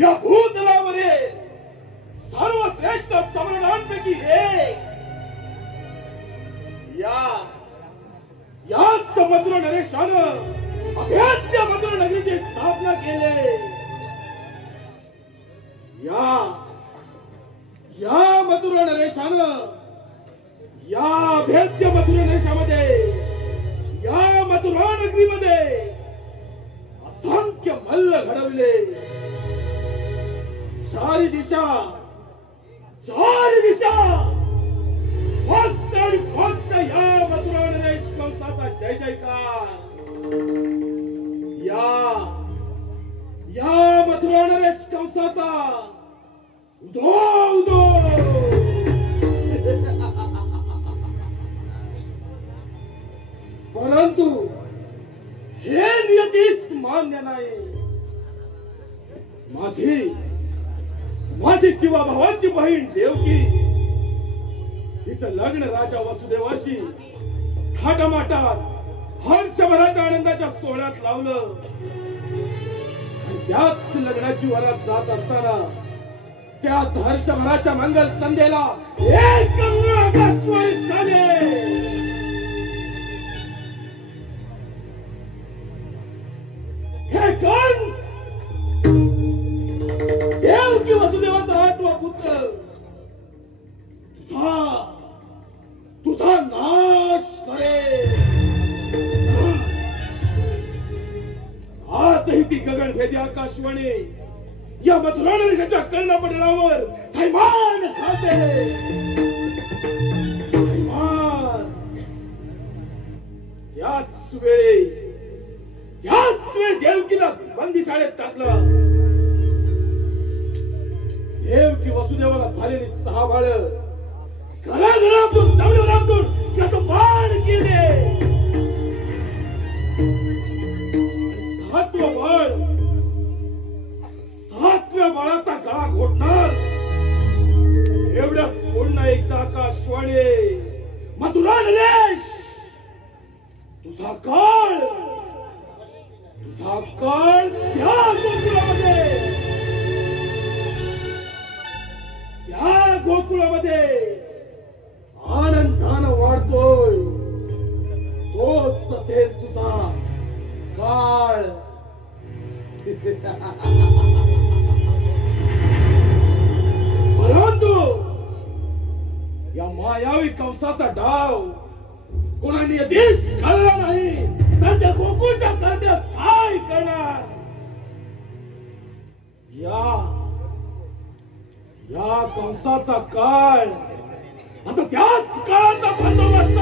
या भूतलावरील सर्वश्रेष्ठ सम्राटांपैकी एक याच मधुर नरेशानं अभेद्य मधुर नगरीची स्थापना केली। या मधुर नरेशानं या अभेद्य मधुर नरेशामध्ये या मधुरा नगरीमध्ये असंख्य मल्ल घडविले। चारी दिशा फक्त या मधुरा नरेश कंसाचा जय जयकार। या मधुरा नरेश कंसाचा उदो उदो। परंतु हे नियतीस मान्य नाही। माझी जीवा भावाची बहीण देवकी तिचं लग्न राजा वसुदेवाशी थाटामाटात हर्षभराच्या आनंदाच्या सोहळ्यात लावलं। त्याच लग्नाची वरात जात असताना त्याच हर्षभराच्या मंगल संध्येला एक आकाशवाणी झाले। हे कंस देवकी वसुदेवाचा आठवा पुत्र तुझा नाश करे। आजही ती गगनभेदी आकाशवाणी या मधुरा नरेशाच्या कर्णपटलावर थैमान खाते। त्याच वेळी देवकीला बंदीशाळेत टाकलं। देवकी वसुदेवाला झालेली 6 बाळ घराघरातून जमिनीवरून त्याचं बाण केले। 7व्या बाळाचा गळा घोटणार एवढ्या पुन्हा एकदा आकाशवाणी मधुरा नरेश तुझा काळ त्या गोकुळामध्ये आनंदानं वाढतोय। तोच असेल तुझा काळ। परंतु या मायावी कंसाचा डाव कोणाने दिस कळला नाही तर त्या गोकुळच्या प्रांत्यास काय करणार। या कंसाचा काळ आता त्याच काळाचा बंदोबस्त